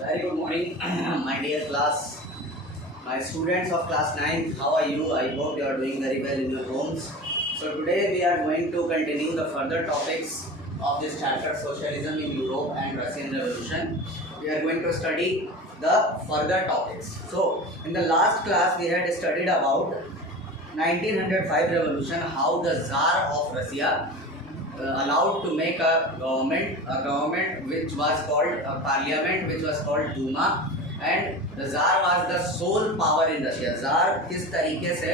Very good morning, my dear class. My students of class 9, how are you? I hope you are doing very well in your homes. So today we are going to continue the further topics of this chapter, Socialism in Europe and Russian Revolution. We are going to study the further topics. So in the last class we had studied about 1905 revolution, how the Tsar of Russia allowed to make a government which was called a parliament, which was called Duma, and the Tsar was the sole power in Russia. Tsar किस तरीके से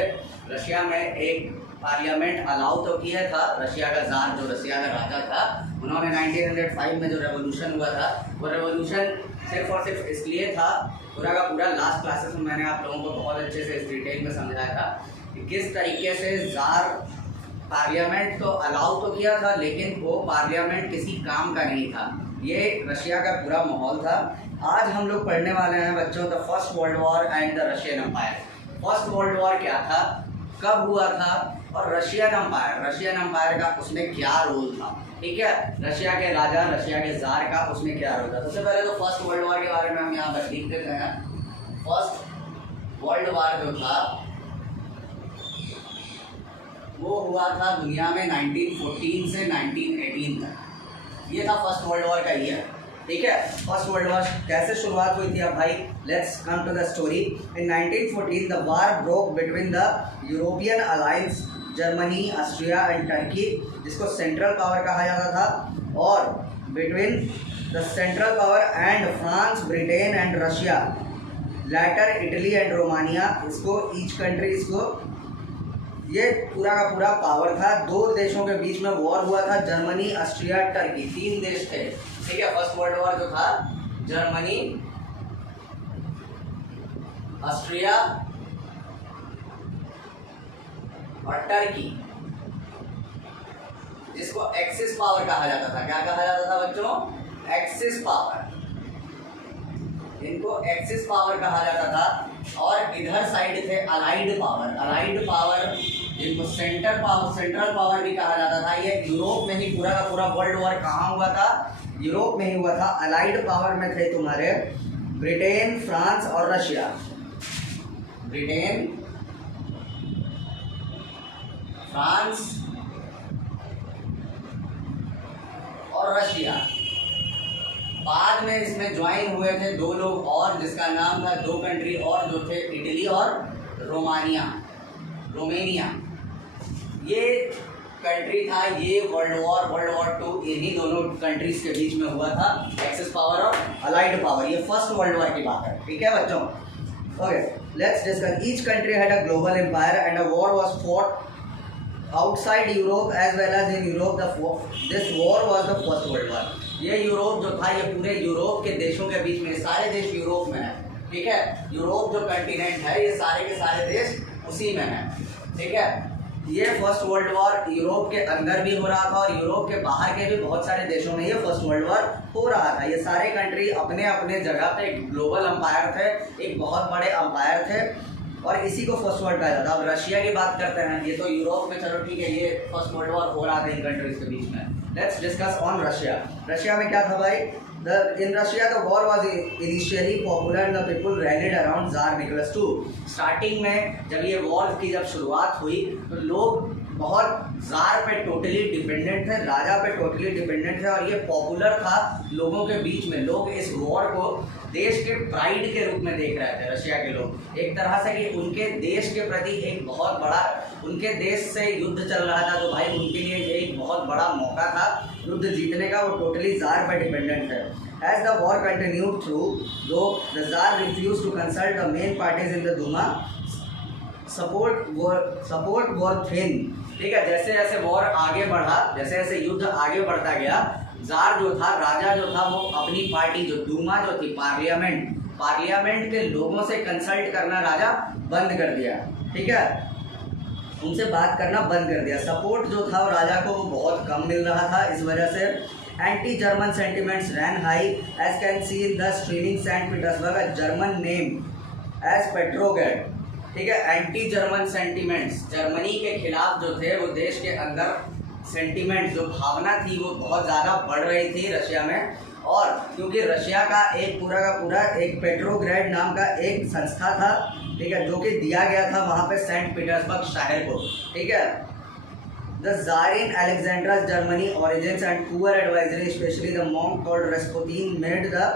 Russia में एक parliament allow तो किया था, Russia का jar जो रशिया का राजा था, उन्होंने 1905 में जो रेवोल्यूशन हुआ था, वो रेवोल्यूशन सिर्फ और सिर्फ इसलिए था, पूरा का पूरा लास्ट क्लासेस में मैंने आप लोगों को बहुत अच्छे से इस डिटेल में समझाया था कि किस तरीके से जार पार्लियामेंट तो अलाउ तो किया था, लेकिन वो पार्लियामेंट किसी काम का नहीं था। ये रशिया का पूरा माहौल था। आज हम लोग पढ़ने वाले हैं बच्चों the first world war and the Russian empire. First world war क्या था, कब हुआ था, और रशियन एम्पायर का उसमें क्या रोल था। ठीक है, रशिया के राजा, रशिया के जार का उसमें क्या रोल था। सबसे पहले तो फर्स्ट वर्ल्ड वॉर के बारे में हम यहाँ पर लिख देते हैं। फर्स्ट वर्ल्ड वॉर जो था वो हुआ था दुनिया में 1914 से 1918 तक। ये था फर्स्ट वर्ल्ड वॉर का ईयर। ठीक है, फर्स्ट वर्ल्ड वॉर कैसे शुरुआत हुई थी अब भाई, let's come to the story. In 1914 the war broke between the European alliance Germany, Austria and Turkey, जिसको सेंट्रल पावर कहा जाता था, और between the central power and France, Britain and Russia, later Italy and Romania, इसको each country, इसको ये पूरा का पूरा पावर था। दो देशों के बीच में वॉर हुआ था, जर्मनी, ऑस्ट्रिया, टर्की, तीन देश थे। ठीक है, फर्स्ट वर्ल्ड वॉर जो था जर्मनी, ऑस्ट्रिया और टर्की, जिसको एक्सिस पावर कहा जाता था। क्या कहा जाता था बच्चों? Axis power. इनको एक्सिस पावर कहा जाता था। और इधर साइड थे अलाइड पावर, जिनको सेंट्रल पावर भी कहा जाता था। ये यूरोप में ही पूरा का पूरा वर्ल्ड वॉर कहाँ हुआ था? यूरोप में ही हुआ था। अलाइड पावर में थे तुम्हारे ब्रिटेन, फ्रांस और रशिया। ब्रिटेन, फ्रांस और रशिया। बाद में इसमें ज्वाइन हुए थे दो लोग और, जिसका नाम था, दो कंट्री और जो थे, इटली और रोमानिया। ये कंट्री था। ये वर्ल्ड वॉर 2 इन्हीं दोनों कंट्रीज के बीच में हुआ था, एक्सिस पावर और अलाइड पावर। ये फर्स्ट वर्ल्ड वॉर की बात है। ठीक है बच्चों, okay, let's discuss. Each country had a global empire and a war was fought outside Europe as well as in Europe. This war was the first world war. ये Europe जो था, ये पूरे यूरोप के देशों के बीच में, सारे देश यूरोप में है। ठीक है, यूरोप जो कंटिनेंट है, ये सारे के सारे देश उसी में है। ठीक है, ये फर्स्ट वर्ल्ड वॉर यूरोप के अंदर भी हो रहा था और यूरोप के बाहर के भी बहुत सारे देशों में ये फर्स्ट वर्ल्ड वॉर हो रहा था। ये सारे कंट्री अपने अपने जगह पे एक ग्लोबल अंपायर थे, एक बहुत बड़े अंपायर थे, और इसी को फर्स्ट वर्ल्ड कहा जाता है। अब रशिया की बात करते हैं। ये तो यूरोप में, चलो ठीक है, ये फर्स्ट वर्ल्ड वॉर हो रहा था इन कंट्रीज के बीच में। Let's discuss on Russia. Russia में क्या था भाई? In Russia the war was initially popular and the people rallied around tsar Nicholas II। Starting में जब ये वॉर की जब शुरुआत हुई तो लोग बहुत ज़ार पे टोटली डिपेंडेंट थे, राजा पे टोटली डिपेंडेंट थे, और ये पॉपुलर था लोगों के बीच में। लोग इस वॉर को देश के प्राइड के रूप में देख रहे थे, रशिया के लोग, एक तरह से कि उनके देश के प्रति एक बहुत बड़ा, उनके देश से युद्ध चल रहा था, तो भाई उनके लिए एक बहुत बड़ा मौका था युद्ध जीतने का। वो टोटली ज़ार पर डिपेंडेंट है। As the war continued through, though the Tsar refused to consult the main parties in the Duma, support war thin। ठीक है, जैसे जैसे वॉर आगे बढ़ा, जैसे जैसे युद्ध आगे बढ़ता गया, जार जो था, राजा जो था, वो अपनी पार्टी जो डूमा जो थी, पार्लियामेंट के लोगों से कंसल्ट करना राजा बंद कर दिया। ठीक है, उनसे बात करना बंद कर दिया। सपोर्ट जो था वो राजा को वो बहुत कम मिल रहा था। इस वजह से anti German sentiments ran high, as can see in the streaming Saint Petersburg, a German name as Petrograd. ठीक है, एंटी जर्मन सेंटिमेंट्स, जर्मनी के खिलाफ जो थे, वो देश के अंदर सेंटिमेंट, जो भावना थी, वो बहुत ज़्यादा बढ़ रही थी रशिया में, और क्योंकि रशिया का पूरा एक पेट्रोग्रेड नाम का एक संस्था था, ठीक है, जो कि दिया गया था वहाँ पे सेंट पीटर्सबर्ग शहर को, ठीक है। The Tsar in Alexandra's Germany origins and poor advisory, especially the monk called Rasputin, made the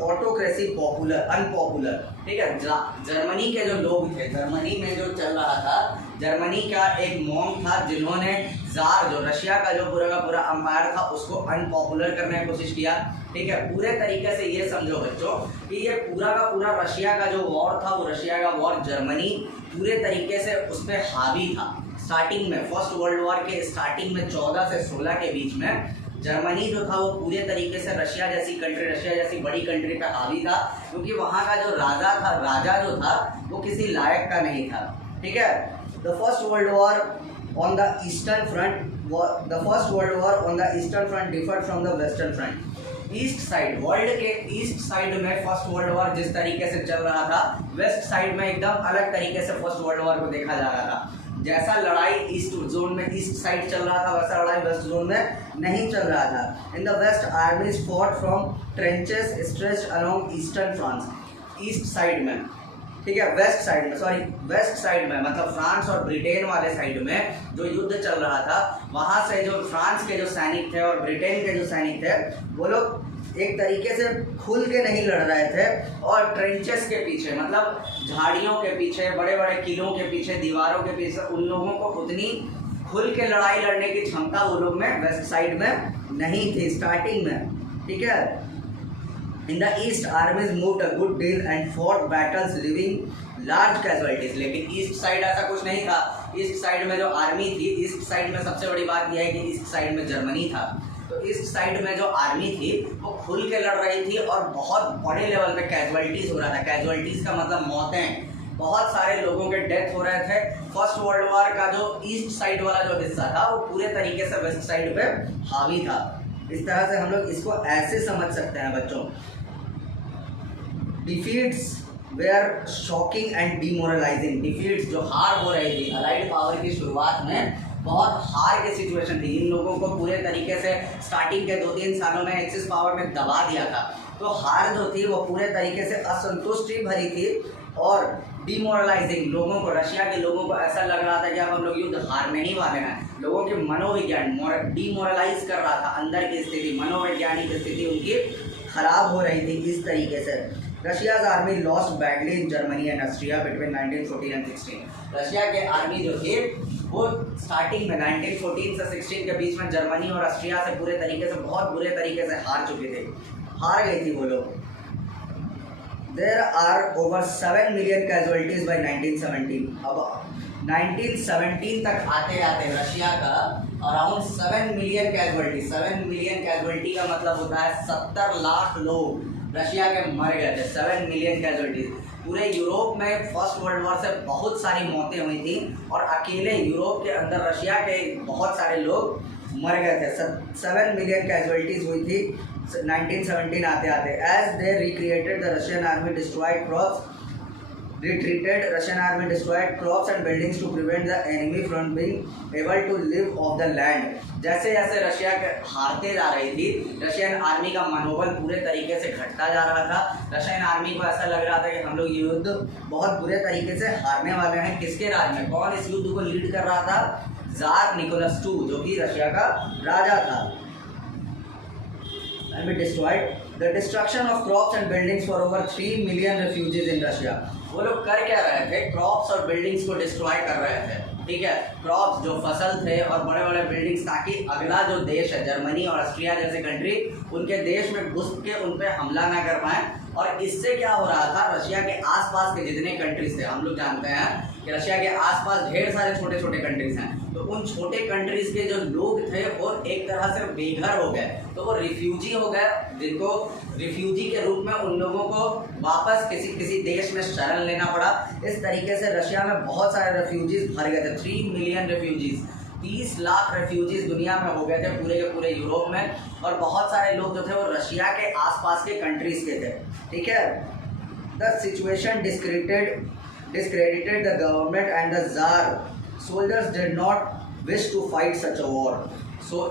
autocracy unpopular, ठीक है। जर्मनी के जो लोग थे, जर्मनी में जो चल रहा था, जर्मनी का एक मॉन्क था जिन्होंने जार, जो रशिया का जो पूरा का पूरा अंपायर था, उसको अनपॉपुलर करने की कोशिश किया, ठीक है। पूरे तरीके से ये समझो बच्चों कि ये पूरा का पूरा रशिया का जो वॉर था, वो रशिया का वॉर जर्मनी पूरे तरीके से उस पर हावी था। स्टार्टिंग में फर्स्ट वर्ल्ड वॉर के स्टार्टिंग में 14 से 16 के बीच में जर्मनी जो था वो पूरे तरीके से रशिया जैसी कंट्री, रशिया जैसी बड़ी कंट्री पे हावी था, क्योंकि वहाँ का जो राजा जो था वो किसी लायक का नहीं था, ठीक है। The first world war on the eastern front deferred from the western front. East side, world के ईस्ट साइड में फर्स्ट वर्ल्ड वॉर जिस तरीके से चल रहा था, वेस्ट साइड में एकदम अलग तरीके से फर्स्ट वर्ल्ड वॉर को देखा जा रहा था। जैसा लड़ाई ईस्ट जोन में ईस्ट साइड चल रहा था, वैसा लड़ाई वेस्ट जोन में नहीं चल रहा था। In the west armies fought from trenches stretched along eastern France. East side में, ठीक है, वेस्ट साइड में मतलब फ्रांस और ब्रिटेन वाले साइड में जो युद्ध चल रहा था, वहाँ से जो फ्रांस के जो सैनिक थे और ब्रिटेन के जो सैनिक थे, वो लोग एक तरीके से खुल के नहीं लड़ रहे थे, और ट्रेंचेस के पीछे मतलब झाड़ियों के पीछे, बड़े बड़े किलों के पीछे, दीवारों के पीछे, उन लोगों को उतनी खुल के लड़ाई लड़ने की क्षमता वो लोग में वेस्ट साइड में नहीं थी स्टार्टिंग में, ठीक है। In the east आर्मीज moved a good deal and fought battles living large casualties. लेकिन ईस्ट साइड ऐसा कुछ नहीं था। ईस्ट साइड में जो आर्मी थी, ईस्ट साइड में सबसे बड़ी बात यह है कि ईस्ट साइड में जर्मनी था, तो ईस्ट साइड में जो आर्मी थी वो खुल के लड़ रही थी और बहुत बड़े लेवल पे कैजुअलिटीज हो रहा था। कैजुअलिटीज का मतलब मौतें, बहुत सारे लोगों के डेथ हो रहे थे। फर्स्ट वर्ल्ड वॉर का जो ईस्ट साइड वाला जो हिस्सा था वो पूरे तरीके से वेस्ट साइड पे हावी था। इस तरह से हम लोग इसको ऐसे समझ सकते हैं बच्चों। Defeats were shocking and demoralising. Defeats, जो हार हो रही थी अलाइड पावर की शुरुआत में, बहुत हार की सिचुएशन थी। इन लोगों को पूरे तरीके से स्टार्टिंग के 2-3 सालों में एक्सिस पावर में दबा दिया था, तो हार जो थी वो पूरे तरीके से असंतुष्टि भरी थी और डिमोरलाइजिंग। लोगों को, रशिया के लोगों को ऐसा लग रहा था कि अब हम लोग युद्ध हारने ही वाले हैं। लोगों के मनोविज्ञान डिमोरलाइज कर रहा था, अंदर की स्थिति, मनोवैज्ञानिक स्थिति उनकी खराब हो रही थी। इस तरीके से Russia's army lost badly in Germany and Austria between 1914 and 16। Russia के आर्मी जो थी वो स्टार्टिंग में 1914 से 16 के बीच में जर्मनी और ऑस्ट्रिया से पूरे तरीके से, बहुत बुरे तरीके से हार चुके थे, हार गई थी वो लोग। There are over 7 million casualties by 1917। अब 1917 तक आते आते रशिया का around 7 million casualty. 7 million casualty का मतलब होता है 70 लाख लोग रशिया के मर गए थे। 7 मिलियन कैजुअलिटीज। पूरे यूरोप में फर्स्ट वर्ल्ड वॉर से बहुत सारी मौतें हुई थी और अकेले यूरोप के अंदर रशिया के बहुत सारे लोग मर गए थे। 7 मिलियन कैजुअलिटीज हुई थी 1917 आते आते। As they retreated the Russian army destroyed crops retreated, Russian army destroyed crops and buildings to prevent the enemy from being able to live off the land। जैसे जैसे रशिया हारते जा रही थी, रशियन आर्मी का मनोबल पूरे तरीके से घटता जा रहा था। रशियन आर्मी को ऐसा लग रहा था कि हम लोग युद्ध बहुत बुरे तरीके से हारने वाले हैं। किसके राज में? कौन इस युद्ध को लीड कर रहा था? जार निकोलस II, जो कि रशिया का राजा था। And we destroyed the destruction of crops and buildings for over 3 million refugees in Russia। वो लोग कर क्या रहे थे? क्रॉप्स और बिल्डिंग्स को डिस्ट्रॉय कर रहे थे, ठीक है। क्रॉप्स जो फसल थे और बड़े बड़े बिल्डिंग्स, ताकि अगला जो देश है जर्मनी और ऑस्ट्रिया जैसे कंट्री उनके देश में घुस के उन पर हमला ना कर पाए। और इससे क्या हो रहा था, रशिया के आसपास के जितने कंट्रीज थे, हम लोग जानते हैं कि रशिया के आसपास ढेर सारे छोटे छोटे कंट्रीज हैं, तो उन छोटे कंट्रीज के जो लोग थे वो एक तरह से बेघर हो गए, तो वो रिफ्यूजी हो गए, जिनको रिफ्यूजी के रूप में उन लोगों को वापस किसी देश में शरण लेना पड़ा। इस तरीके से रशिया में बहुत सारे रेफ्यूजीज भर गए थे। 3 मिलियन रेफ्यूजीज, 30 लाख रेफ्यूजीज दुनिया में हो गए थे पूरे के पूरे यूरोप में। और बहुत सारे लोग जो थे वो रशिया के आसपास के कंट्रीज के थे, ठीक है। The situation discredited the government and the Tsar. Soldiers did not wish to fight such a war।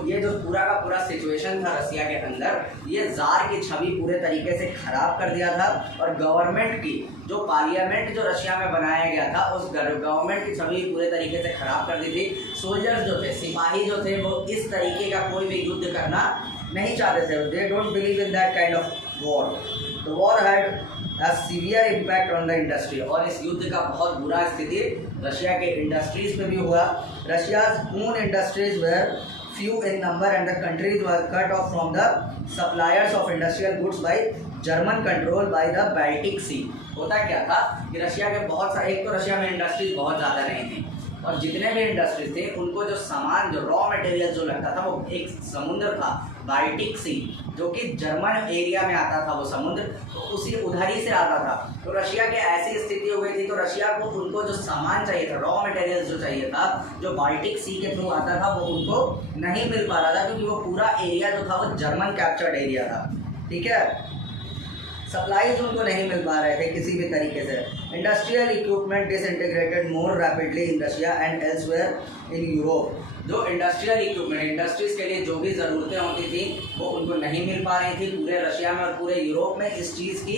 ये जो पूरा का पूरा सिचुएशन था रशिया के अंदर, ये जार की छवि पूरे तरीके से खराब कर दिया था और गवर्नमेंट की जो पार्लियामेंट जो रशिया में बनाया गया था उस गवर्नमेंट की छवि पूरे तरीके से खराब कर दी थी। सोल्जर्स जो थे, सिपाही जो थे, वो इस तरीके का कोई भी युद्ध करना नहीं चाहते थे। They don't believe in that kind of war. The war had a severe impact on the industry। और इस युद्ध का बहुत बुरा स्थिति रशिया के इंडस्ट्रीज पे भी हुआ। Russia's own industries were few in number and the countries were cut off from the suppliers of industrial goods by German control by the Baltic Sea। होता क्या था कि रशिया के बहुत सारे, एक तो रशिया में इंडस्ट्रीज बहुत ज़्यादा नहीं थी और जितने भी इंडस्ट्रीज थे उनको जो सामान, जो रॉ मटेरियल जो लगता था वो एक समुद्र था बाल्टिक सी, जो कि जर्मन एरिया में आता था वो समुद्र, तो उसी उधर ही से आता था। तो रशिया की ऐसी स्थिति हो गई थी, तो रशिया को उनको जो सामान चाहिए था, रॉ मटेरियल जो चाहिए था, जो बाल्टिक सी के थ्रू आता था, वो उनको नहीं मिल पा रहा था क्योंकि वो पूरा एरिया जो था वो जर्मन कैप्चर्ड एरिया था। ठीक है, सप्लाईज उनको नहीं मिल पा रहे थे किसी भी तरीके से। Industrial equipment disintegrated more rapidly in Russia and elsewhere in Europe. जो इंडस्ट्रियल इक्विपमेंट, इंडस्ट्रीज के लिए जो भी ज़रूरतें होती थी वो उनको नहीं मिल पा रही थी पूरे रशिया में, और पूरे यूरोप में इस चीज़ की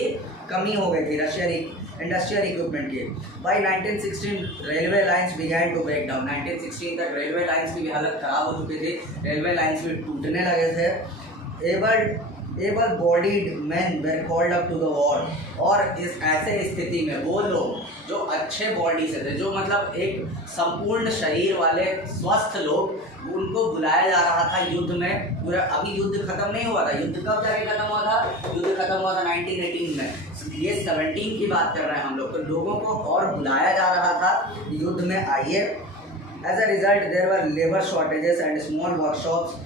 कमी हो गई थी इंडस्ट्रियल इक्विपमेंट की। By 1916 railway lines began to break down. 1916 तक रेलवे लाइन्स की भी हालत ख़राब हो चुकी थी, रेलवे लाइन्स भी टूटने लगे थे। Able bodied men were called up to the war. और इस ऐसे स्थिति में वो लोग जो अच्छे बॉडी से थे, जो मतलब एक संपूर्ण शरीर वाले स्वस्थ लोग, उनको बुलाया जा रहा था युद्ध में। पूरा अभी युद्ध खत्म नहीं हुआ था। युद्ध कब जाके खत्म हुआ था? युद्ध खत्म हुआ था 1918 में। ये 17 की बात कर रहे हैं हम लोग। तो लोगों को और बुलाया जा रहा था युद्ध में, आइए। As a result there were labour shortages and small workshops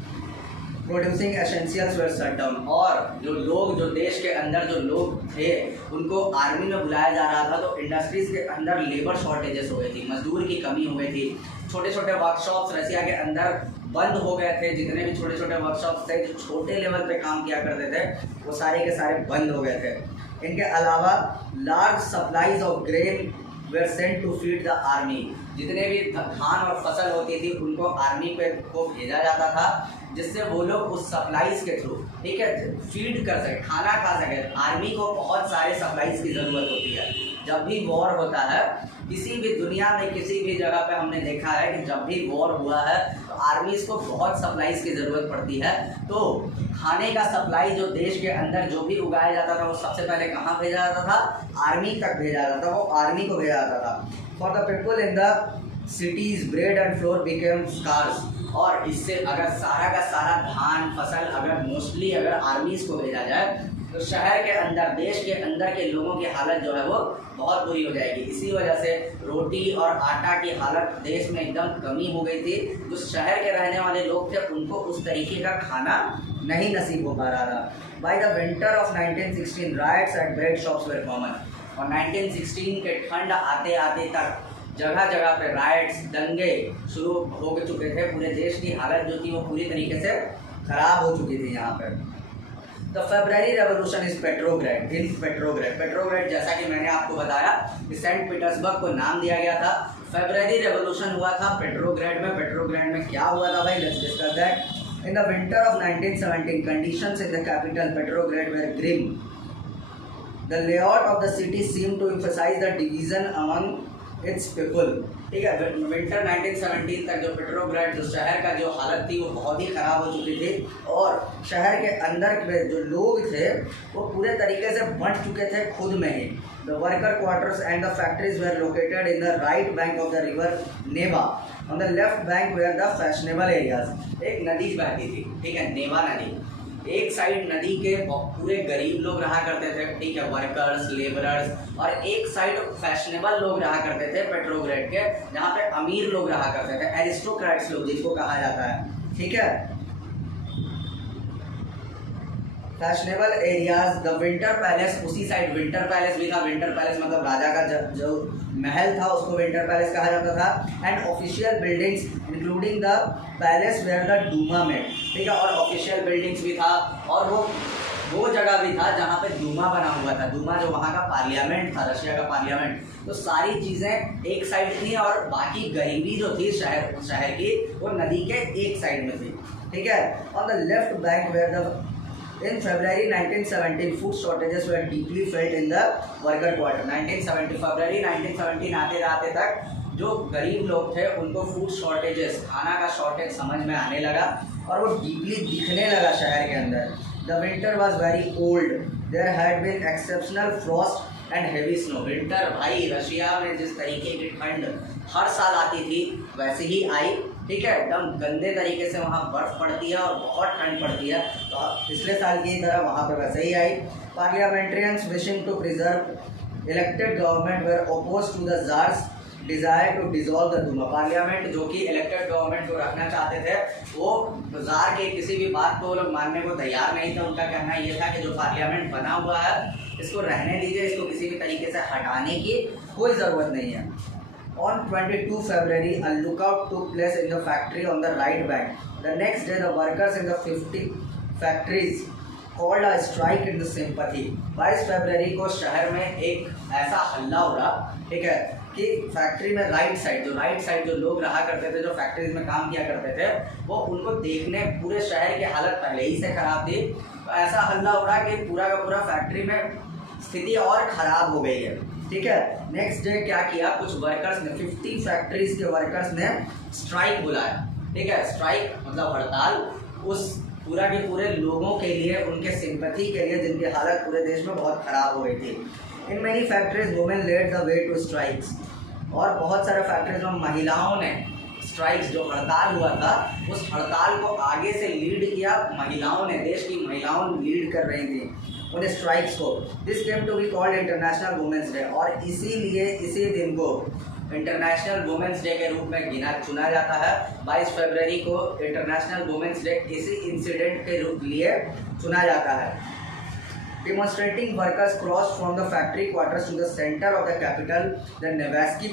producing essentials were shut down. और जो लोग, जो देश के अंदर जो लोग थे, उनको आर्मी में बुलाया जा रहा था, तो इंडस्ट्रीज़ के अंदर लेबर शॉर्टेजेस हो गई थी, मजदूर की कमी हो गई थी। छोटे छोटे वर्कशॉप्स रशिया के अंदर बंद हो गए थे। जितने भी छोटे छोटे वर्कशॉप्स थे जो छोटे लेवल पे काम किया करते थे, वो सारे के सारे बंद हो गए थे। इनके अलावा large supplies of grain were sent to feed the army. जितने भी धान और फसल होती थी उनको आर्मी को भेजा जाता था, जिससे वो लोग उस सप्लाईज के थ्रू, ठीक है, फीड कर सके, खाना खा सके। आर्मी को बहुत सारे सप्लाईज की ज़रूरत होती है। जब भी वॉर होता है किसी भी दुनिया में, किसी भी जगह पे हमने देखा है कि जब भी वॉर हुआ है तो आर्मीज़ को बहुत सप्लाईज की ज़रूरत पड़ती है। तो खाने का सप्लाई जो देश के अंदर जो भी उगाया जाता था वो सबसे पहले कहाँ भेजा जाता था? आर्मी तक भेजा जाता था, वो आर्मी को भेजा जाता था। For the people in the cities bread and flour became scarce. और इससे अगर सारा का सारा धान फसल अगर मोस्टली अगर आर्मीज़ को भेजा जाए तो शहर के अंदर, देश के अंदर के लोगों की हालत जो है वो बहुत बुरी हो जाएगी। इसी वजह से रोटी और आटा की हालत देश में एकदम कमी हो गई थी। जो शहर के रहने वाले लोग थे उनको उस तरीके का खाना नहीं नसीब हो पा रहा था। By the winter of 1916 riots at bread shops were common. और 1916 के ठंड आते आते तक जगह जगह पे राइट्स, दंगे शुरू हो चुके थे। पूरे देश की हालत जो थी वो पूरी तरीके से ख़राब हो चुकी थी यहाँ पर। द फेब्रुअरी रेवोल्यूशन इज पेट्रोग्रेड इन पेट्रोग्रेड। पेट्रोग्रेड जैसा कि मैंने आपको बताया कि सेंट पीटर्सबर्ग को नाम दिया गया था। फेब्रुअरी रेवोल्यूशन हुआ था पेट्रोग्रेड में। पेट्रोग्रेड में क्या हुआ था भाई? Let's discuss that. In the winter of 1917 conditions in the capital Petrograd were grim. The layout of the city seem to emphasize the division among its people. ठीक है, विंटर 1917 तक जो पेट्रोग्रेड, जो शहर का जो हालत थी वो बहुत ही ख़राब हो चुकी थी, और शहर के अंदर के जो लोग थे वो पूरे तरीके से बंट चुके थे खुद में ही। The worker quarters and the factories were located in the right bank of the river Neva. On the left bank where the fashionable areas. एक नदी बहती थी, ठीक है, नेवा नदी। एक साइड नदी के पूरे गरीब लोग रहा करते थे, ठीक है, वर्कर्स, लेबरर्स, और एक साइड फैशनेबल लोग रहा करते थे पेट्रोग्रेड के, जहाँ पे अमीर लोग रहा करते थे, एरिस्टोक्रेट्स लोग जिनको कहा जाता है। ठीक है, fashionable areas. The winter palace, उसी साइड विंटर पैलेस भी था। विंटर पैलेस मतलब राजा का जो महल था उसको विंटर पैलेस कहा जाता था। And official buildings including the palace where the Duma में, ठीक है, और ऑफिशियल बिल्डिंग्स भी था। और वो वो जगह भी था जहाँ पे दूमा बना हुआ था। दूमा जो वहाँ का पार्लियामेंट था, रशिया का पार्लियामेंट। तो सारी चीज़ें एक साइड थी और बाकी गरीबी जो थी शहर की वो नदी के एक साइड में थी, ठीक है। On the left bank where the In February 1917, food shortages were deeply felt in the worker quarter. 1970 फरवरी 1917 आते तक जो गरीब लोग थे उनको फूड शॉर्टेजेस, खाना का शॉर्टेज समझ में आने लगा और वो डीपली दिखने लगा शहर के अंदर। The winter was very cold, there had been exceptional frost and heavy snow. Winter भाई रशिया में जिस तरीके की ठंड हर साल आती थी वैसे ही आई, ठीक है। एकदम गंदे तरीके से वहाँ बर्फ़ पड़ती है और बहुत ठंड पड़ती है, तो पिछले साल की तरह वहाँ पर वैसे ही आई। Parliamentarians wishing to preserve elected government were oppose to the tsar's desire to dissolve the Duma. Parliament जो कि इलेक्टेड गवर्नमेंट को रखना चाहते थे वो ज़ार के किसी भी बात को वो लोग मानने को तैयार नहीं थे। उनका कहना ये था कि जो पार्लियामेंट बना हुआ है इसको रहने दीजिए, इसको किसी भी तरीके से हटाने की कोई ज़रूरत नहीं है। On 22 February, a lookout took place in the factory on the right bank. The next day, the workers in the 50 factories called a strike in the sympathy. 22 फरवरी को शहर में एक ऐसा हल्ला उड़ा, ठीक है, कि फैक्ट्री में राइट साइड जो लोग रहा करते थे, जो फैक्ट्रीज में काम किया करते थे, वो उनको देखने पूरे शहर की हालत पहले ही से ख़राब थी। तो ऐसा हल्ला उड़ा कि पूरा का पूरा फैक्ट्री में स्थिति और ख़राब हो गई है, ठीक है। नेक्स्ट डे क्या किया, कुछ वर्कर्स ने 50 फैक्ट्रीज के वर्कर्स ने स्ट्राइक बुलाया, ठीक है। स्ट्राइक मतलब हड़ताल, उस पूरा के पूरे लोगों के लिए, उनके सिंपैथी के लिए जिनकी हालत पूरे देश में बहुत ख़राब हो गई थी। In many factories women led the way to strikes. और बहुत सारे फैक्ट्रीज में महिलाओं ने स्ट्राइक्स, जो हड़ताल हुआ था, उस हड़ताल को आगे से लीड किया महिलाओं ने, देश की महिलाओं लीड कर रही थी उन स्ट्राइक्स को। This came to be called International Women's Day, और इसीलिए इसी दिन को इंटरनेशनल वुमेंस डे के रूप में चुना जाता है। 22 फरवरी को इंटरनेशनल वुमेंस डे इसी इंसिडेंट के लिए चुना जाता है। Demonstrating workers crossed from the factory quarters to the center of the capital, the Nevsky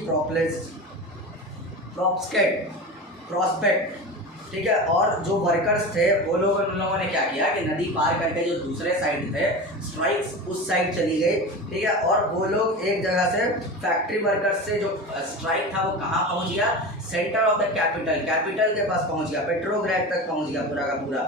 Prospect, ठीक है। और जो वर्कर्स थे वो लोग, उन लोगों ने क्या किया कि नदी पार करके जो दूसरे साइड थे, स्ट्राइक्स उस साइड चली गई, ठीक है। और वो लोग एक जगह से फैक्ट्री वर्कर्स से जो स्ट्राइक था वो कहाँ पहुँच गया, सेंटर ऑफ द कैपिटल के पास पहुँच गया, पेट्रोग्राड तक पहुँच गया पूरा का पूरा।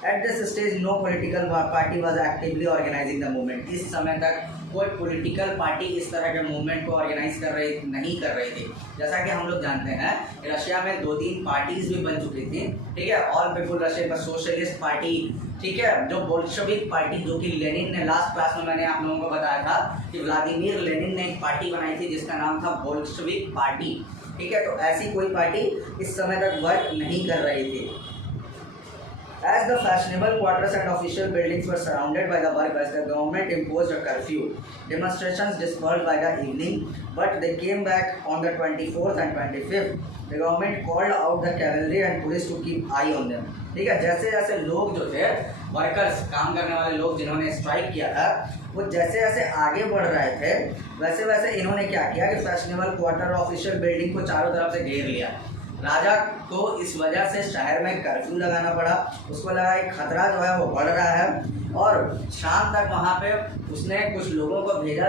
At this stage, no political party was actively organizing the movement. इस समय तक कोई पॉलिटिकल पार्टी इस तरह के मूवमेंट को ऑर्गेनाइज नहीं कर रही थी। जैसा कि हम लोग जानते हैं रशिया में 2-3 पार्टीज भी बन चुकी थी, ठीक है। ऑल पीपुल रशिया का सोशलिस्ट पार्टी, ठीक है, जो बोल्शेविक पार्टी, जो कि लेनिन ने, लास्ट क्लास में मैंने आप लोगों को बताया था कि व्लादिमीर लेनिन ने एक पार्टी बनाई थी जिसका नाम था बोल्शेविक पार्टी, ठीक है। तो ऐसी कोई पार्टी इस समय तक वर्क नहीं कर रही थी। As the fashionable quarters and official buildings were surrounded by the workers, the government imposed a curfew. Demonstrations dispersed by the evening, but they came back on the 24th and 25th. The government called out the cavalry and police to keep eye on them. ठीक है, जैसे जैसे लोग जो थे, workers, काम करने वाले लोग जिन्होंने स्ट्राइक किया था, वो जैसे जैसे आगे बढ़ रहे थे वैसे वैसे इन्होंने क्या किया कि फैशनेबल क्वार्टर ऑफिशियल बिल्डिंग को चारों तरफ से घेर लिया। राजा को इस वजह से शहर में कर्फ्यू लगाना पड़ा, उसको लगा एक खतरा जो है वो बढ़ रहा है, और शाम तक वहाँ पे उसने कुछ लोगों को भेजा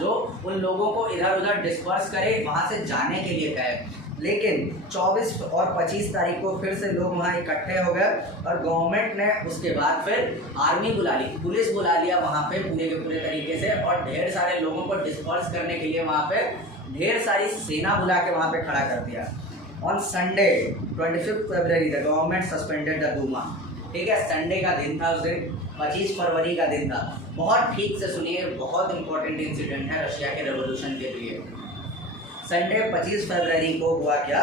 जो उन लोगों को इधर उधर डिस्पर्स करे, वहाँ से जाने के लिए कहे। लेकिन 24 और 25 तारीख को फिर से लोग वहाँ इकट्ठे हो गए और गवर्नमेंट ने उसके बाद फिर आर्मी बुला ली, पुलिस बुला लिया वहाँ पे पूरे के पूरे तरीके से, और ढेर सारे लोगों को डिस्पर्स करने के लिए वहाँ पे ढेर सारी सेना बुला के वहाँ पे खड़ा कर दिया। On Sunday 25 February the government suspended the Duma, ठीक है। संडे का दिन था, उस दिन 25 फरवरी का दिन था। बहुत ठीक से सुनिए, बहुत इंपॉर्टेंट इंसिडेंट है रशिया के रेवोल्यूशन के लिए। संडे 25 फरवरी को हुआ क्या,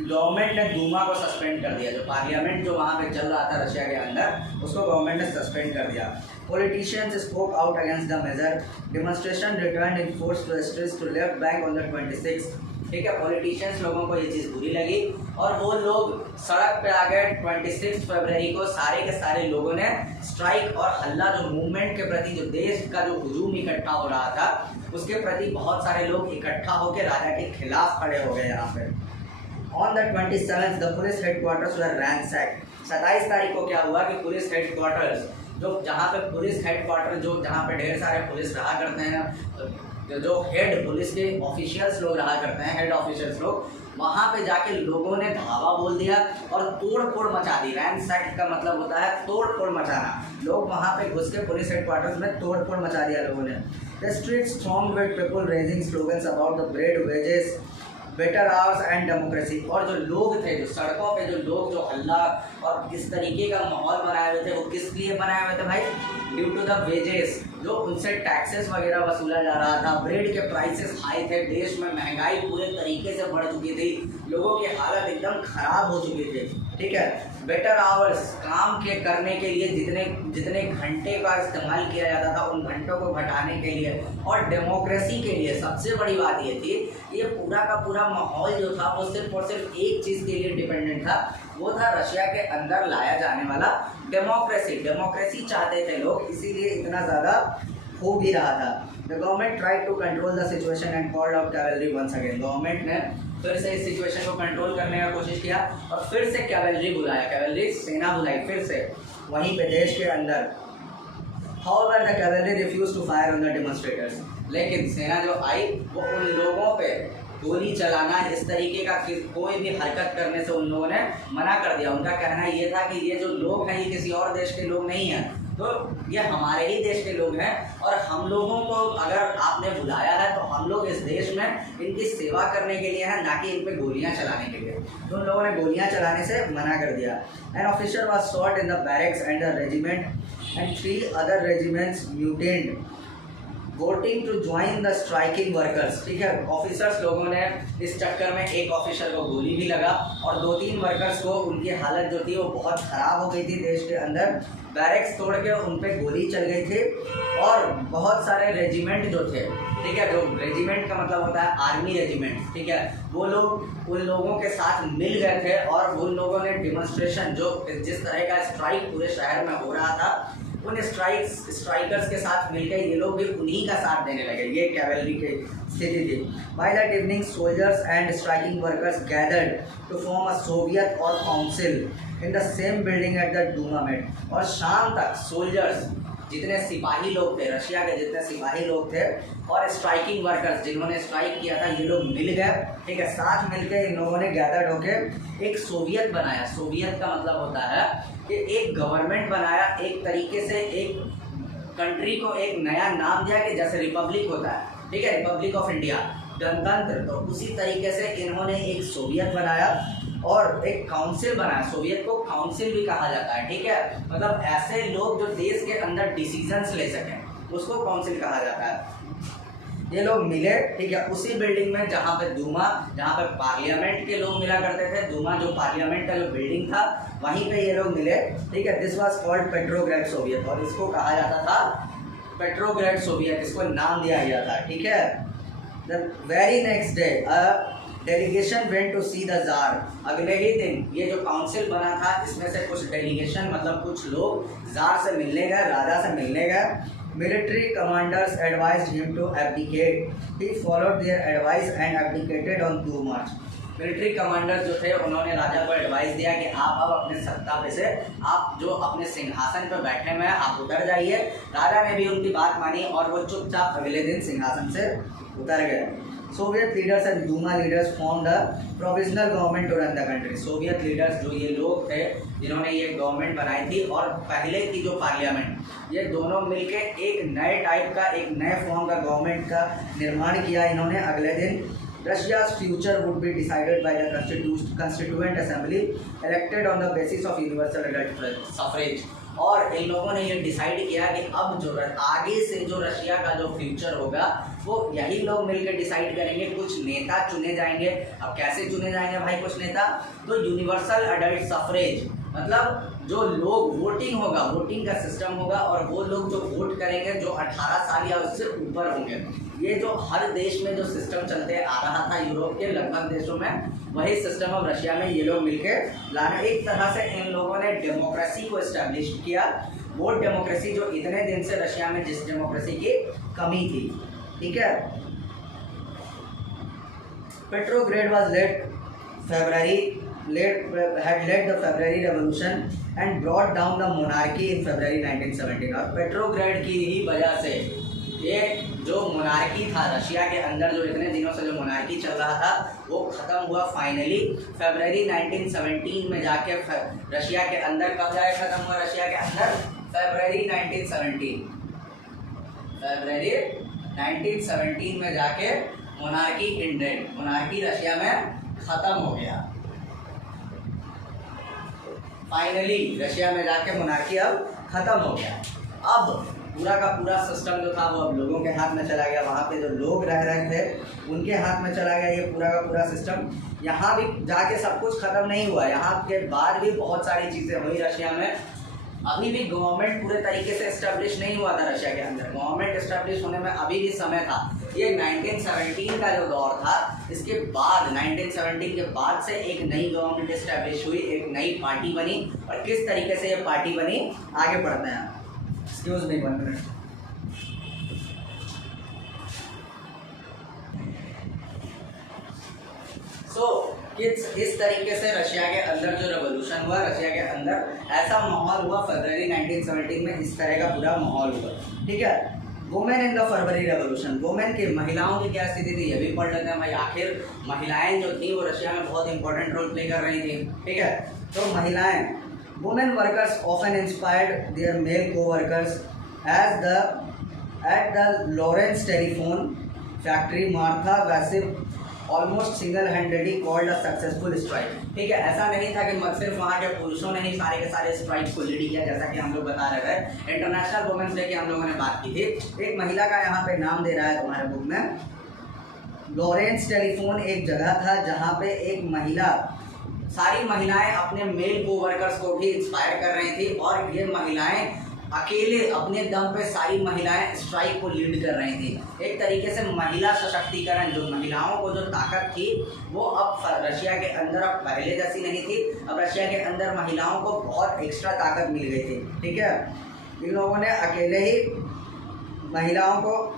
गवर्नमेंट ने दूमा को सस्पेंड कर दिया। जो पार्लियामेंट जो वहाँ पे चल रहा था रशिया के अंदर, उसको गवर्नमेंट ने सस्पेंड कर दिया। Politicians spoke out against the measure. Demonstration returned in force to the streets to left bank on the 26th, ठीक है। पॉलिटिशियंस लोगों को ये चीज़ बुरी लगी और वो लोग सड़क पे आ गए। 26 फरवरी को सारे के सारे लोगों ने स्ट्राइक और हल्ला, जो मूवमेंट के प्रति, जो देश का जो हुजूम इकट्ठा हो रहा था उसके प्रति बहुत सारे लोग इकट्ठा होकर राजा के खिलाफ खड़े हो गए यहाँ पे। On the 27th the police headquarters were ransacked. 27 तारीख को क्या हुआ कि पुलिस हेडक्वार्टर्स जो जहाँ पे पुलिस हेडक्वार्टर, जो जहाँ पे ढेर सारे पुलिस रहा करते हैं, जो हेड पुलिस के ऑफिशियल्स लोग रहा करते हैं, हेड ऑफिशियल्स लोग, वहाँ पे जाके लोगों ने धावा बोल दिया और तोड़ फोड़ मचा दी। रैंसैक का मतलब होता है तोड़ फोड़ मचाना। लोग वहाँ पे घुस के पुलिस हेडक्वार्टर्स में तोड़ फोड़ मचा दिया लोगों ने। The streets thronged with people raising slogans about the bread wages better hours and democracy. और जो लोग थे, जो सड़कों पे जो लोग जो हल्ला और इस तरीके का माहौल बनाए हुए थे, वो किस लिए बनाए हुए थे भाई? ड्यू टू द वेजेस, जो उनसे टैक्सेस वगैरह वसूला जा रहा था। ब्रेड के प्राइसेस हाई थे, देश में महंगाई पूरे तरीके से बढ़ चुकी थी, लोगों की हालत एकदम खराब हो चुकी थी, ठीक है। बेटर आवर्स, काम के करने के लिए जितने घंटे का इस्तेमाल किया जाता था उन घंटों को घटाने के लिए, और डेमोक्रेसी के लिए सबसे बड़ी बात ये थी, ये पूरा का पूरा माहौल जो था वो सिर्फ और सिर्फ एक चीज़ के लिए डिपेंडेंट था, वो था रशिया के अंदर लाया जाने वाला डेमोक्रेसी। डेमोक्रेसी चाहते थे लोग, इसीलिए इतना ज़्यादा हो भी रहा था। The government tried to control the situation and called out cavalry once again. Government ने फिर से इस सिचुएशन को कंट्रोल करने का कोशिश किया और फिर से कैवेलरी बुलाया, कैवेलरी सेना बुलाई फिर से वहीं पे देश के अंदर। However, the cavalry refused to fire on the demonstrators. लेकिन सेना जो आई वो उन लोगों पे गोली चलाना, इस तरीके का कोई भी हरकत करने से उन लोगों ने मना कर दिया। उनका कहना ये था कि ये जो लोग हैं ये किसी और देश के लोग नहीं हैं, तो ये हमारे ही देश के लोग हैं और हम लोगों को अगर आपने बुलाया है तो हम लोग इस देश में इनकी सेवा करने के लिए हैं, ना कि इन पे गोलियां चलाने के लिए। तो उन लोगों ने गोलियां चलाने से मना कर दिया। An officer was shot in the barracks and the regiment and 3 other regiments mutinied voting to join the striking workers, ठीक है। ऑफिसर्स लोगों ने इस चक्कर में एक ऑफिसर को गोली भी लगा और 2-3 वर्कर्स को उनकी हालत जो थी वो बहुत ख़राब हो गई थी देश के अंदर। बैरक्स तोड़ के उन पे गोली चल गई थी और बहुत सारे रेजिमेंट जो थे, ठीक है, जो रेजिमेंट का मतलब होता है आर्मी रेजिमेंट, ठीक है, वो लोग उन लोगों के साथ मिल गए थे और उन लोगों ने डिमॉन्स्ट्रेशन, जो जिस तरह का स्ट्राइक पूरे शहर में हो रहा था, उन स्ट्राइकर्स के साथ मिलकर ये लोग भी उन्हीं का साथ देने लगे। ये कैवेलरी की स्थिति थी। By that evening soldiers and striking workers gathered to form a soviet or council in the same building at the Duma met. और शाम तक सोल्जर्स, जितने सिपाही लोग थे, रशिया के जितने सिपाही लोग थे, और स्ट्राइकिंग वर्कर्स जिन्होंने स्ट्राइक किया था, ये लोग मिल गए, ठीक है। साथ मिलकर इन लोगों ने गैदर्ड होकर एक सोवियत बनाया। सोवियत का मतलब होता है कि एक गवर्नमेंट बनाया, एक तरीके से एक कंट्री को एक नया नाम दिया कि जैसे रिपब्लिक होता है, ठीक है, रिपब्लिक ऑफ इंडिया, गणतंत्र, तो उसी तरीके से इन्होंने एक सोवियत बनाया और एक काउंसिल बनाया। सोवियत को काउंसिल भी कहा जाता है, ठीक है, मतलब ऐसे लोग जो देश के अंदर डिसीजंस ले सकें, उसको काउंसिल कहा जाता है। ये लोग मिले, ठीक है, उसी बिल्डिंग में जहाँ पे दूमा, जहाँ पे पार्लियामेंट के लोग मिला करते थे, दूमा जो पार्लियामेंट का जो बिल्डिंग था, वहीं पे ये लोग मिले, ठीक है। दिस वाज कॉल्ड पेट्रोग्रेड सोवियत, और इसको कहा जाता था पेट्रोग्रेड सोवियत, इसको नाम दिया गया था, ठीक है। The very next day delegation went to see the tsar. अगले ही दिन ये जो काउंसिल बना था, इसमें से कुछ डेलीगेशन, मतलब कुछ लोग जार से मिलने गए, राजा से मिलने गए। Military commanders advised him to abdicate. He followed their advice and abdicated on 2 March. Military commander जो थे उन्होंने राजा को एडवाइस दिया कि आप अब अपने सत्ता पे से, आप जो अपने सिंहासन पर बैठने में आप उतर जाइए। राजा ने भी उनकी बात मानी और वो चुपचाप अगले दिन सिंहासन से उतर गए। Soviet leaders and Duma leaders form the provisional government to run the country. Soviet leaders जो ये लोग थे जिन्होंने ये गवर्नमेंट बनाई थी और पहले की जो पार्लियामेंट, ये दोनों मिलके एक नए टाइप का, एक नए फॉर्म का गवर्नमेंट का निर्माण किया इन्होंने। अगले दिन Russia's future would be decided by the Constituent Assembly elected on the basis of universal suffrage। और इन लोगों ने ये डिसाइड किया कि अब जो आगे से जो रशिया का जो फ्यूचर होगा वो यही लोग मिलकर डिसाइड करेंगे। कुछ नेता चुने जाएंगे। अब कैसे चुने जाएंगे भाई कुछ नेता? तो यूनिवर्सल अडल्ट सफरेज, मतलब जो लोग वोटिंग होगा, वोटिंग का सिस्टम होगा और वो लोग जो वोट करेंगे जो 18 साल या उससे ऊपर होंगे। ये जो हर देश में जो सिस्टम चलते आ रहा था यूरोप के लगभग देशों में, वही सिस्टम अब रशिया में ये लोग मिलकर लाना। एक तरह से इन लोगों ने डेमोक्रेसी को एस्टेब्लिश किया, वो डेमोक्रेसी जो इतने दिन से रशिया में जिस डेमोक्रेसी की कमी थी, ठीक है। Petrograd was late February had led the February Revolution and brought down the monarchy in February 1917। और पेट्रोग्रेड की ही वजह से ये जो मोनार्की था रशिया के अंदर, जो इतने दिनों से जो मोनार्की चल रहा था, वो ख़त्म हुआ फाइनली फरवरी 1917 में जाके। रशिया के अंदर कब जाके ख़त्म हुआ? रशिया के अंदर फरवरी 1917 में जाके मोनार्की इंडेड, मोनार्की रशिया में ख़त्म हो गया फाइनली। रशिया में जाके मोनार्की अब ख़त्म हो गया। अब पूरा का पूरा सिस्टम जो था वो अब लोगों के हाथ में चला गया। वहाँ पे जो लोग रह रहे थे उनके हाथ में चला गया ये पूरा का पूरा सिस्टम। यहाँ भी जाके सब कुछ ख़त्म नहीं हुआ, यहाँ के बाद भी बहुत सारी चीज़ें हुई रशिया में। अभी भी गवर्नमेंट पूरे तरीके से इस्टेब्लिश नहीं हुआ था रशिया के अंदर। गवर्नमेंट इस्टेब्लिश होने में अभी भी समय था। ये 1917 का जो दौर था, इसके बाद 1917 के बाद से एक नई गवर्नमेंट इस्टेब्लिश हुई, एक नई पार्टी बनी। और किस तरीके से ये पार्टी बनी, आगे बढ़ते हैं। Excuse me 1 minute. इस तरीके से रशिया के अंदर जो रेवोल्यूशन हुआ, रशिया के अंदर ऐसा माहौल हुआ फरवरी 1917 में, इस तरह का पूरा माहौल हुआ। ठीक है, women in the February revolution, women की, महिलाओं की क्या स्थिति थी ये भी पढ़ लेते हैं भाई। आखिर महिलाएं जो थी वो रशिया में बहुत इंपॉर्टेंट रोल प्ले कर रही थी। ठीक है, तो महिलाएं, women workers often inspired their male co workers at the Lawrence telephone factory Martha Vassiv almost single handedly called a successful strike. ठीक है, ऐसा नहीं था कि सिर्फ वहाँ के पुरुषों ने ही सारे के सारे स्ट्राइक को लीड किया, जैसा कि हम लोग बता रहे थे। इंटरनेशनल वुमेन्स डे की हम लोगों ने बात की थी। एक महिला का यहाँ पे नाम दे रहा है तुम्हारे बुक में, लॉरेंस टेलीफोन एक जगह था जहाँ पे एक महिला, सारी महिलाएं अपने मेल को वर्कर्स को भी इंस्पायर कर रही थी। और ये महिलाएं अकेले अपने दम पे सारी महिलाएं स्ट्राइक को लीड कर रही थी। एक तरीके से महिला सशक्तिकरण, जो महिलाओं को जो ताकत थी वो अब रशिया के अंदर अब पहले जैसी नहीं थी। अब रशिया के अंदर महिलाओं को बहुत एक्स्ट्रा ताकत मिल गई थी। ठीक है, इन लोगों ने अकेले ही महिलाओं को,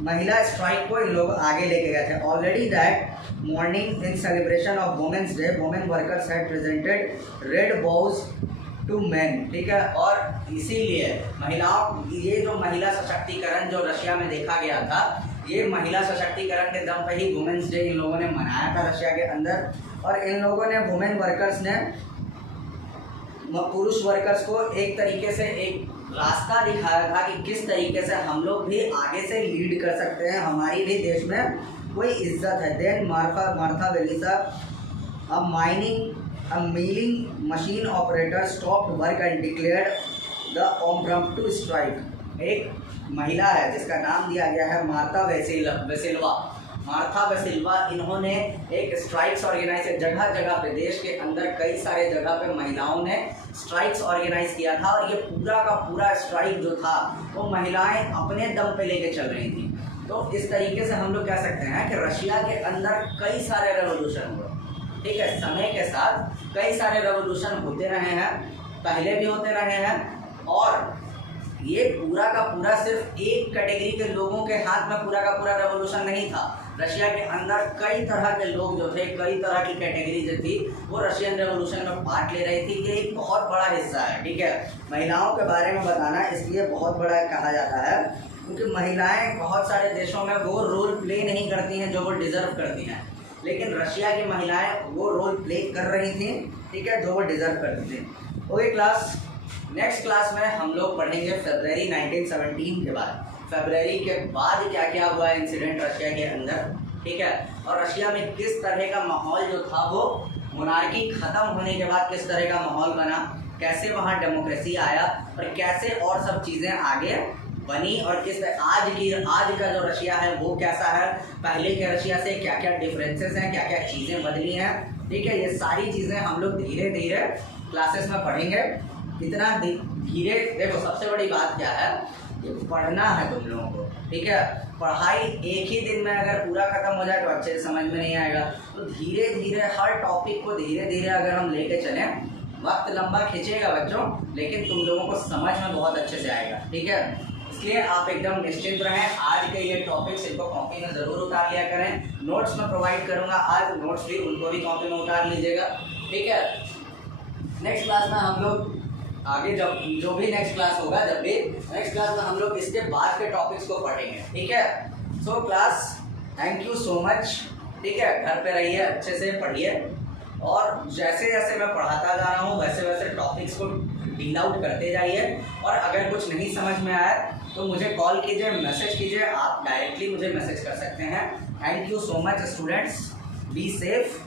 महिला स्ट्राइक को इन लोग आगे लेके गए थे। Already that morning in celebration of women's day women workers had presented red bows to man. ठीक है, और इसीलिए महिलाओं, ये जो महिला सशक्तिकरण जो रशिया में देखा गया था, ये महिला सशक्तिकरण के दम पे ही वुमेन्स डे इन लोगों ने मनाया था रशिया के अंदर। और इन लोगों ने, वुमेन वर्कर्स ने पुरुष वर्कर्स को एक तरीके से एक रास्ता दिखाया था कि किस तरीके से हम लोग भी आगे से लीड कर सकते हैं, हमारी भी देश में कोई इज्जत है। Then Martha Velisa, a milling machine operator stopped work and declared the impromptu strike। एक महिला है जिसका नाम दिया गया है मार्था वेसिल्वा। मार्था वेसिल्वा, इन्होंने एक स्ट्राइक्स ऑर्गेनाइज, जगह जगह पे देश के अंदर कई सारे जगह पे महिलाओं ने स्ट्राइक्स ऑर्गेनाइज किया था। और ये पूरा का पूरा स्ट्राइक जो था वो महिलाएं अपने दम पे लेके चल रही थी। तो इस तरीके से हम लोग कह सकते हैं कि रशिया के अंदर कई सारे रेवोल्यूशन हुए। ठीक है, समय के साथ कई सारे रेवोल्यूशन होते रहे हैं, पहले भी होते रहे हैं। और ये पूरा का पूरा सिर्फ एक कैटेगरी के लोगों के हाथ में पूरा का पूरा रेवोल्यूशन नहीं था। रशिया के अंदर कई तरह के लोग जो थे, कई तरह की कैटेगरी जो थी, वो रशियन रेवोल्यूशन में पार्ट ले रही थी। ये एक बहुत बड़ा हिस्सा है। ठीक है, महिलाओं के बारे में बताना इसलिए बहुत बड़ा कहा जाता है क्योंकि महिलाएं बहुत सारे देशों में वो रोल प्ले नहीं करती हैं जो वो डिज़र्व करती हैं, लेकिन रशिया की महिलाएं वो रोल प्ले कर रही थी। ठीक है, जो वो डिज़र्व करती थी। ओके क्लास, नेक्स्ट क्लास में हम लोग पढ़ेंगे फरवरी 1917 के बाद, फरवरी के बाद क्या क्या हुआ इंसिडेंट रशिया के अंदर। ठीक है, और रशिया में किस तरह का माहौल जो था वो मोनार्की ख़त्म होने के बाद किस तरह का माहौल बना, कैसे वहाँ डेमोक्रेसी आया और कैसे और सब चीज़ें आगे बनी, और किस आज का जो रशिया है वो कैसा है, पहले के रशिया से क्या क्या डिफरेंसेस हैं, क्या क्या चीज़ें बदली हैं। ठीक है, ये सारी चीज़ें हम लोग धीरे धीरे क्लासेस में पढ़ेंगे। इतना धीरे, देखो सबसे बड़ी बात क्या है, ये पढ़ना है तुम लोगों को। ठीक है, पढ़ाई एक ही दिन में अगर पूरा खत्म हो जाए तो अच्छे से समझ में नहीं आएगा। तो धीरे धीरे हर टॉपिक को धीरे धीरे अगर हम लेके चलें, वक्त लंबा खींचेगा बच्चों, लेकिन तुम लोगों को समझ में बहुत अच्छे से आएगा। ठीक है, इसलिए आप एकदम निश्चिंत रहें। आज के ये टॉपिक्स इनको कॉपी में ज़रूर उतार लिया करें। नोट्स में प्रोवाइड करूंगा आज, नोट्स भी उनको भी कॉपी में उतार लीजिएगा। ठीक है। नेक्स्ट क्लास में हम लोग आगे जब जो भी नेक्स्ट क्लास होगा, जब भी नेक्स्ट क्लास में हम लोग इसके बाद के टॉपिक्स को पढ़ेंगे, ठीक है। So class, thank you so much, ठीक है। घर पे रहिए, अच्छे से पढ़िए, और जैसे जैसे मैं पढ़ाता जा रहा हूँ वैसे वैसे टॉपिक्स को डील आउट करते जाइए। और अगर कुछ नहीं समझ में आए तो मुझे कॉल कीजिए, मैसेज कीजिए, आप डायरेक्टली मुझे मैसेज कर सकते हैं। Thank you so much students, be safe.